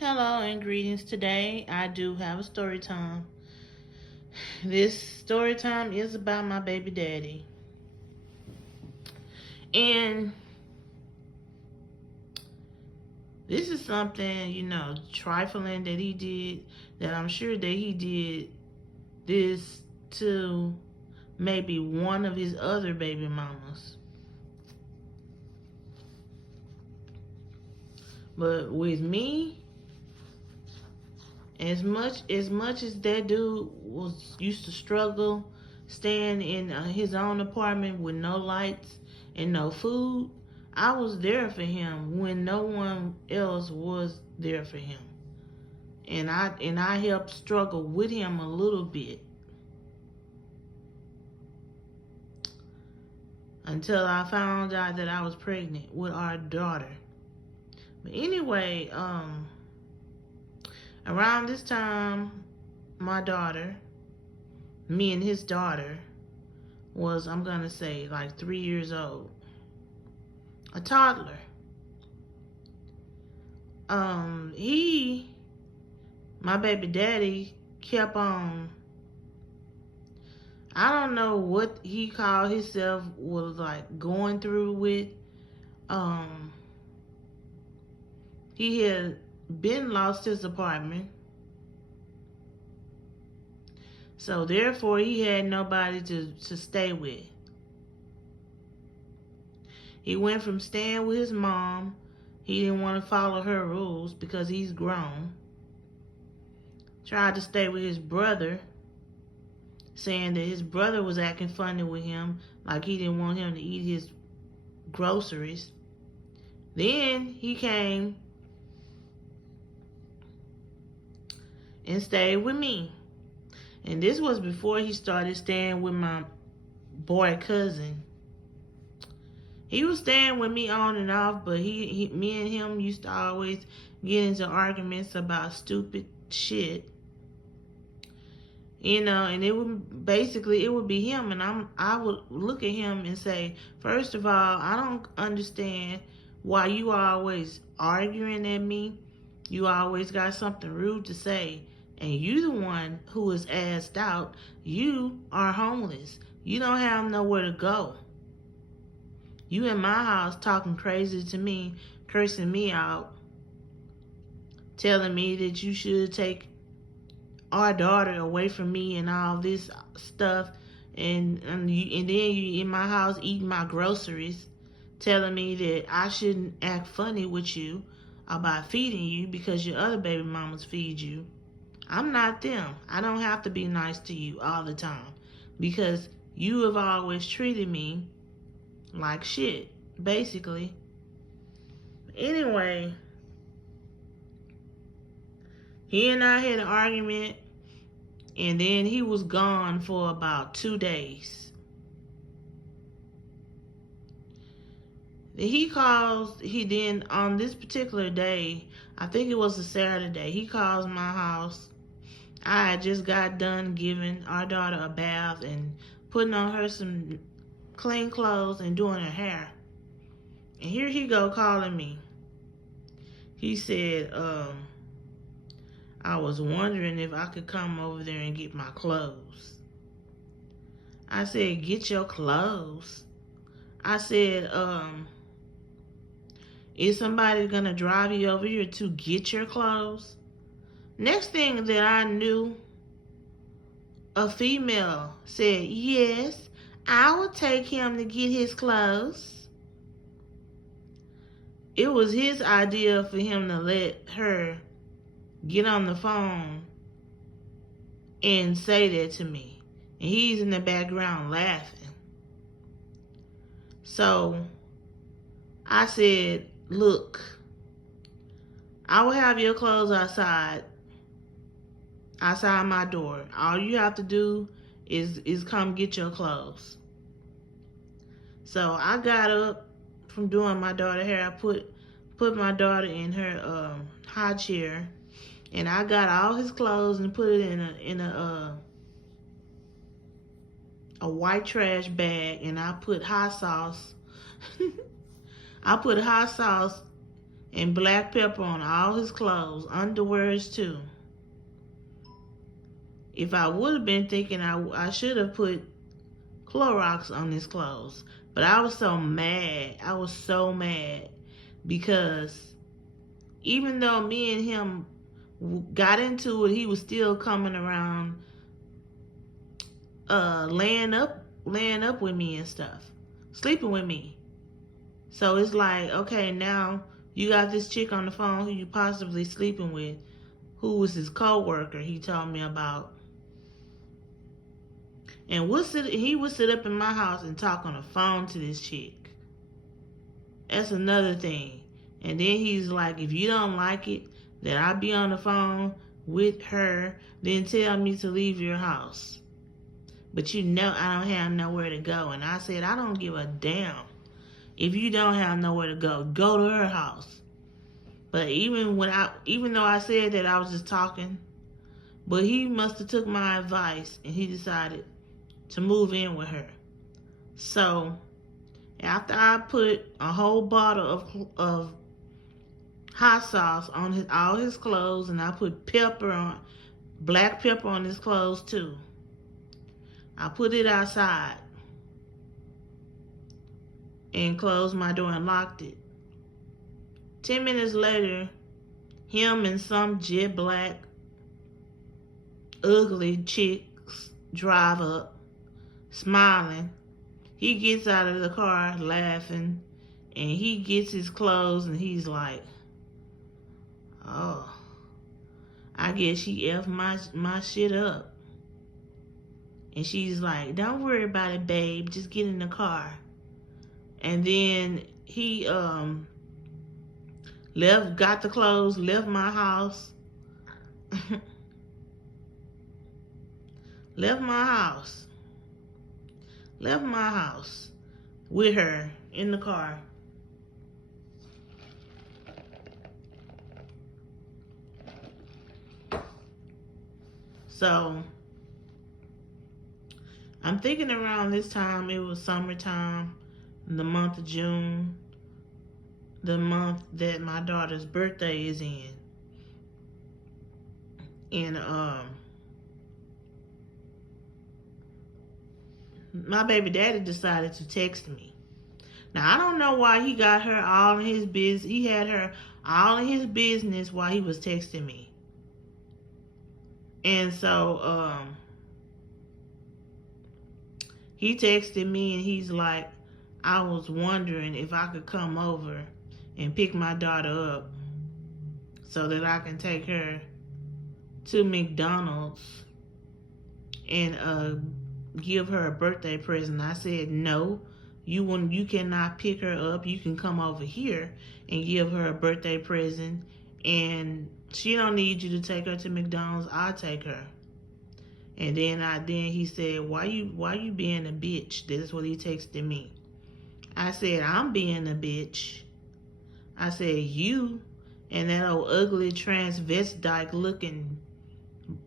Hello and greetings. Today I do have a story time. This story time is about my baby daddy. And this is something, trifling that he did, that I'm sure that he did this to maybe one of his other baby mamas. But with me, as much as that dude was used to struggle staying in his own apartment with no lights and no food, I was there for him when no one else was there for him, and I helped struggle with him a little bit until I found out that I was pregnant with our daughter. But anyway, around this time, my daughter, me and his daughter, was, I'm gonna say, like 3 years old, a toddler. He, my baby daddy, kept on, I don't know what he called himself, was like going through with. Um, he had been lost his apartment, so therefore he had nobody to stay with. He went from staying with his mom. He didn't want to follow her rules because he's grown. Tried to stay with his brother, saying that his brother was acting funny with him, like he didn't want him to eat his groceries. Then he came and stayed with me. And this was before he started staying with my boy cousin. He was staying with me on and off, but me and him used to always get into arguments about stupid shit. And it would be him, and I would look at him and say, first of all, I don't understand why you always arguing at me. You always got something rude to say, and you the one who is assed out. You are homeless. You don't have nowhere to go. You in my house talking crazy to me, cursing me out, telling me that you should take our daughter away from me and all this stuff, and then you in my house eating my groceries, telling me that I shouldn't act funny with you about feeding you because your other baby mamas feed you. I'm not them. I don't have to be nice to you all the time because you have always treated me like shit, basically. Anyway, he and I had an argument, and then he was gone for about 2 days. He then, on this particular day, I think it was a Saturday, he calls my house. I had just got done giving our daughter a bath and putting on her some clean clothes and doing her hair. And here he go calling me. He said, I was wondering if I could come over there and get my clothes. I said, get your clothes? I said, is somebody gonna drive you over here to get your clothes? Next thing that I knew, a female said, yes, I will take him to get his clothes. It was his idea for him to let her get on the phone and say that to me. And he's in the background laughing. So I said, look, I will have your clothes outside my door. All you have to do is come get your clothes. So I got up from doing my daughter hair. I put my daughter in her high chair, and I got all his clothes and put it in a white trash bag, and I put hot sauce. I put hot sauce and black pepper on all his clothes, underwears too. If I would have been thinking, I should have put Clorox on his clothes. But I was so mad. I was so mad because even though me and him got into it, he was still coming around, laying up with me and stuff, sleeping with me. So it's like, okay, now you got this chick on the phone who you possibly sleeping with, who was his co-worker he told me about. And he would sit up in my house and talk on the phone to this chick. That's another thing. And then he's like, if you don't like it that I be on the phone with her, then tell me to leave your house. But you know I don't have nowhere to go. And I said, I don't give a damn. If you don't have nowhere to go to her house. But even though I said that, I was just talking, but he must have took my advice and he decided to move in with her. So after I put a whole bottle of hot sauce on all his clothes, and I put black pepper on his clothes too, I put it outside and closed my door and locked it. 10 minutes later, him and some jet black ugly chicks drive up, smiling. He gets out of the car laughing, and he gets his clothes, and he's like, oh, I guess she effed my shit up. And she's like, don't worry about it, babe, just get in the car. And then he got the clothes, left my house. Left my house with her in the car. So I'm thinking around this time, it was summertime, the month of June, the month that my daughter's birthday is in. And my baby daddy decided to text me. Now I don't know why he got her all in his business. He had her all in his business while he was texting me. And so he texted me and he's like, I was wondering if I could come over and pick my daughter up so that I can take her to McDonald's and give her a birthday present. I said, no, you cannot pick her up. You can come over here and give her a birthday present, and she don't need you to take her to McDonald's. I'll take her. And then he said, why you being a bitch? That's what he texted me. I said, I'm being a bitch. I said, you and that old ugly transvestite looking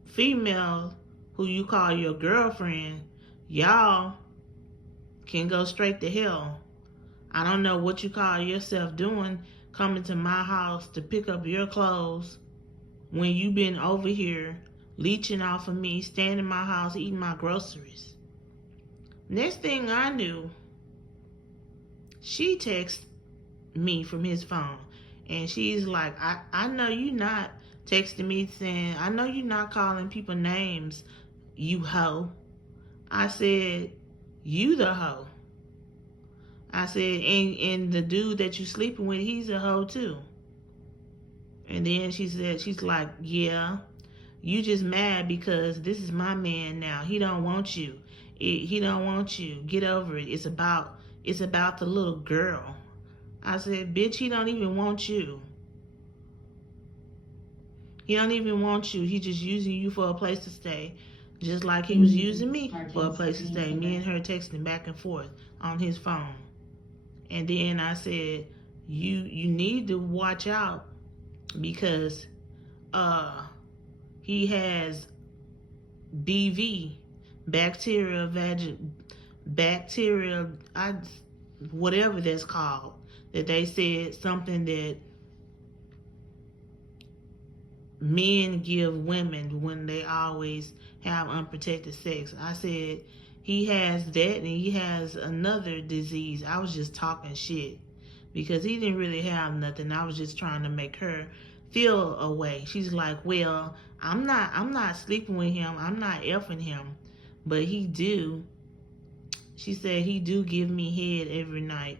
female who you call your girlfriend, y'all can go straight to hell. I don't know what you call yourself doing, coming to my house to pick up your clothes when you been over here leeching off of me, staying in my house, eating my groceries. Next thing I knew, she texted me from his phone, and she's like, I know you not texting me saying, I know you not calling people names, you hoe. I said, you the hoe. I said, and the dude that you sleeping with, he's a hoe too. And then she's like, yeah, you just mad because this is my man now. He don't want you. He don't want you. Get over it. It's about the little girl. I said, bitch, he don't even want you. He don't even want you. He just using you for a place to stay. Just like he was using me for a place to stay. Me and her texting back and forth on his phone. And then I said, you need to watch out because he has BV, bacterial, whatever that's called. That they said something that men give women when they always have unprotected sex. I said he has that and he has another disease. I was just talking shit because he didn't really have nothing. I was just trying to make her feel a way. She's like, well, I'm not sleeping with him. I'm not effing him, but he do. She said he do give me head every night.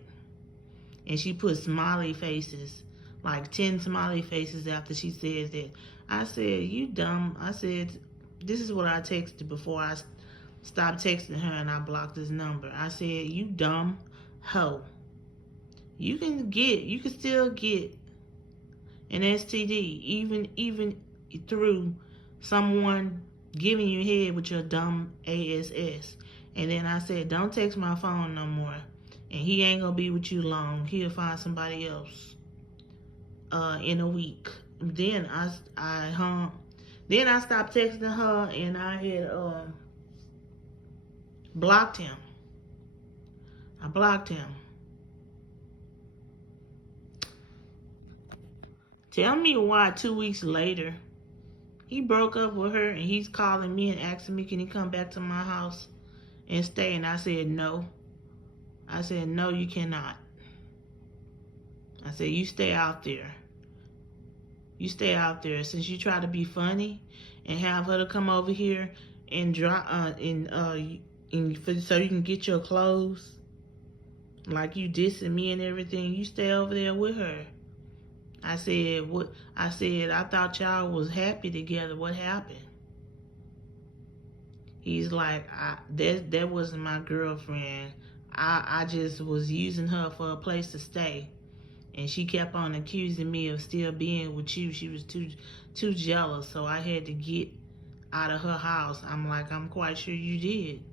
And she put smiley faces, like 10 smiley faces after she said that. I said, you dumb. I said, this is what I texted before I stopped texting her and I blocked his number. I said, you dumb hoe. You can still get an STD even through someone giving you head with your dumb ASS. And then I said, don't text my phone no more. And he ain't gonna be with you long. He'll find somebody else in a week. Then I hung. Then I stopped texting her and I had blocked him. I blocked him. Tell me why 2 weeks later he broke up with her and he's calling me and asking me, can he come back to my house and stay? And I said no. I said, no, you cannot. I said, you stay out there. You stay out there. Since you try to be funny and have her to come over here and so you can get your clothes, like you dissing me and everything, you stay over there with her. I said, what? I said, I thought y'all was happy together. What happened? He's like, that wasn't my girlfriend. I just was using her for a place to stay. And she kept on accusing me of still being with you. She was too jealous, so I had to get out of her house. I'm like, I'm quite sure you did.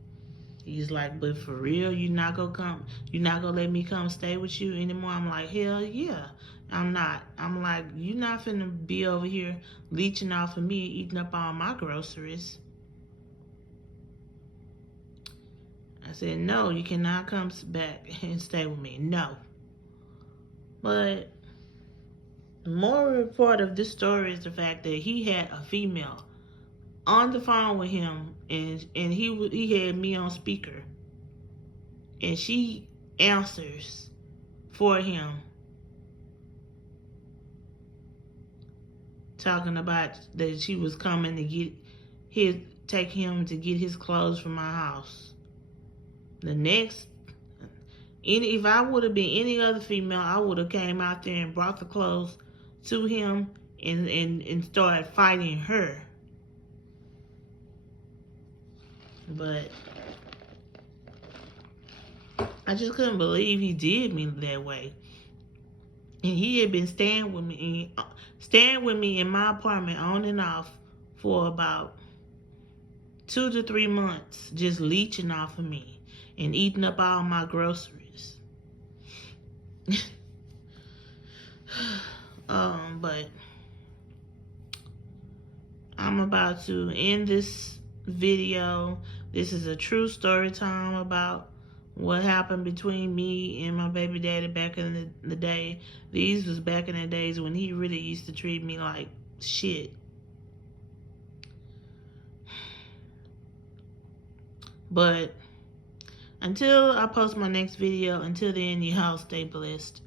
He's like, but for real, you're not gonna let me come stay with you anymore? I'm like, hell yeah, I'm not. I'm like, you're not finna be over here leeching off of me, eating up all my groceries. I said, no, you cannot come back and stay with me. No. But the moral part of this story is the fact that he had a female on the phone with him, and he had me on speaker, and she answers for him, talking about that she was coming to take him to get his clothes from my house. If I would have been any other female, I would have came out there and brought the clothes to him and started fighting her. But I just couldn't believe he did me that way. And he had been staying with me in my apartment on and off for about 2 to 3 months, just leeching off of me and eating up all my groceries. But I'm about to end this video. This is a true story time about what happened between me and my baby daddy back in the day. These was back in the days when he really used to treat me like shit. But until I post my next video, until then, y'all stay blessed.